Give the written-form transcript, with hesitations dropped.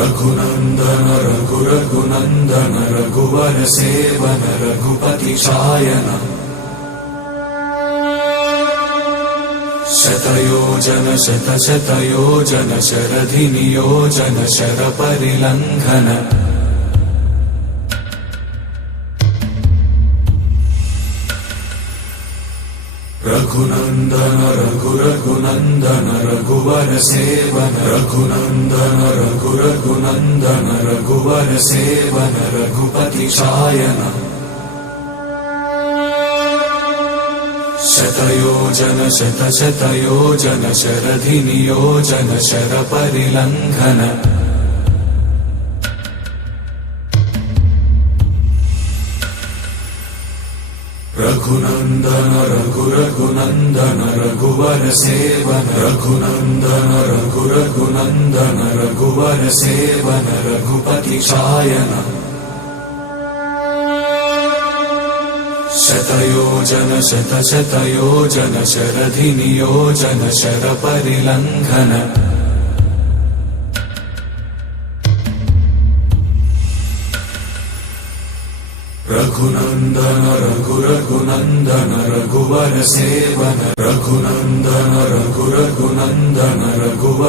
रघुनंदन रघुरघुनंदन रघुवर seven Raghupati Shayan शतयोजन शतशतयोजन शरधि नियोजन sir परिलंघन Raghunandan रघुरघुनंदन रघुवर seven Raghunandan रघुरघुनंदन रघुवर seven Raghupati Shayan शतयोजन शतशतयोजन शरधि नियोजन sir परिलंघन Raghunandan रघुरघुनंदन रघुवर seven Raghunandan रघुरघुनंदन रघुवर seven Raghupati Shayan शतयोजन शतशतयोजन शरधि नियोजन शर परिलंघन रघुनंदन रघुरघुनंदन रघुवर सेवन रघुनंदन रघुरघुनंदन रघुवर